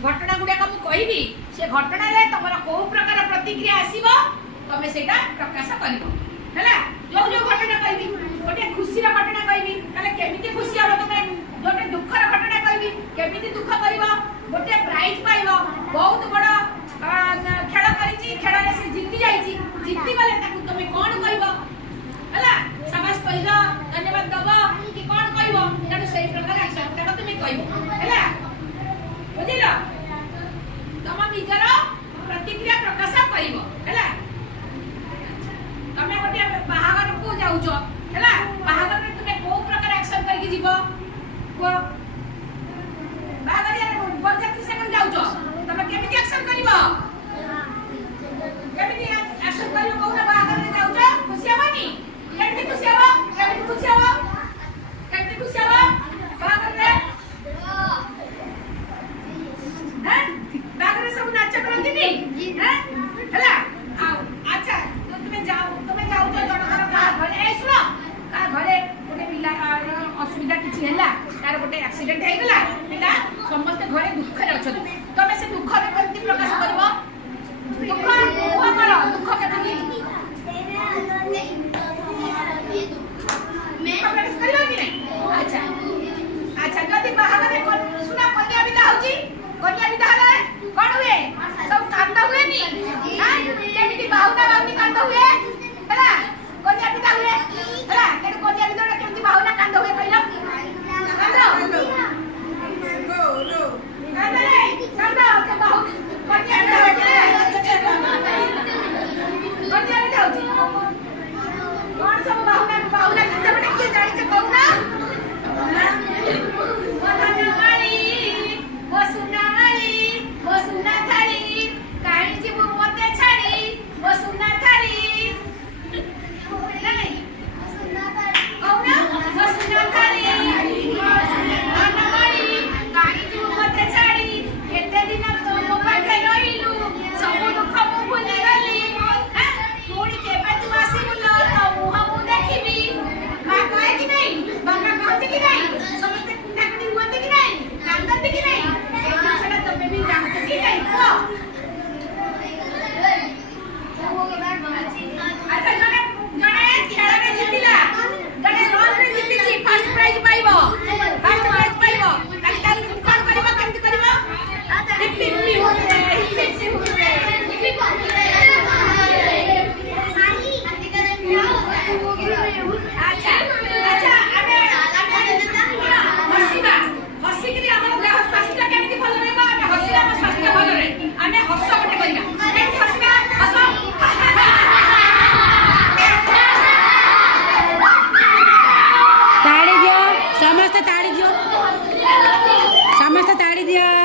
घटना गुड़ाक मुझे से घटना तुम कौ प्रकार प्रतिक्रिया आसो तुम से प्रकाश कर जो जो घटना कहि गोटे खुशी घटना कहि केमी खुशी हम तुम गोटे दुखर घटना कहि केमी दुख कर गोटे प्राइज पाइब बहुत बड़ खेल कर खेल से जीति जाइए जीति गले तुम कौन कहला समाज कह धन्यवाद दब कि कौन कह तेणु से प्रकार एक्शन तुम कह बुझल तुम निजर प्रतिक्रिया प्रकाश कर तुम गोटे बाहागर को जाऊच है बाहागर में तुम कौ प्रकार एक्शन करके जीव बाहागर बरजात्री संग जाऊच तुम केमिति एक्शन करिवो केमिति एक्शन करिवो कोना बाहागर में जाऊच खुशी हबनी केमिति खुशी हबो केमिति खुशी हबो केमिति खुशी हबो बाहागर रे हैं बाहागर रे सब नाच करंती नी हैं हला अच्छा तुम जाओ जनकर का घरे ए सुनो का घरे गोटे पिला असुविधा किछि हैला तार गोटे एक्सीडेंट हे गेला पिला समस्त घरे दुख रे अछत तमे से दुख रे केमति प्रकाश करबो दुख हुआ करो दुख केमति मैं प्रकाश करबो कि नहीं अच्छा अच्छा जदी बाहागर सुना कन्या विदा होची कन्या विदा हले कोन हुए सब कांद हुए नी हां केमति बाहुना बाहुनी कांद हुए हला कन्या विदा हुए हला के कन्या विदा केमति बाहुना कांद हुए कहला कांद रे कांद के बाहु कन्या विदा कन्या विदा होची कौन सब बाहुना बाहुना किते बटे के जानि से कहूना वो सुना थाली काई जीव मते छाड़ी वो सुना थाली नहीं सुना थाली कहूना वो सुना थाली अनमारी काई जीव मते छाड़ी केते दिन तो मो पाखे रहिलु सब दुख मु भूली गली हैं पुणी केबे तू आसीबुलो तो मुह मु देखिबी मा कहे कि नहीं बाबा कहते कि नहीं समस्त कुंडाकुंडी हुअते कि नहीं कांदते कि नहीं अच्छा जने जने खेल रे जितिला जने रोज रे जितिची फर्स्ट प्राइज पाइबो काली काली कोन करबो केमति करबो हिप्पी हुरे अच्छा अच्छा आमे हसीबा हसी कि हमर देह स्वास्थ्य केमति भल रहबा आमे हसी हमर स्वास्थ्य भल रहे आमे हस गोटे करिना केमति हसीबा हस ताड़ी दियो समस्त ताड़ी दियो समस्त ताड़ी दियो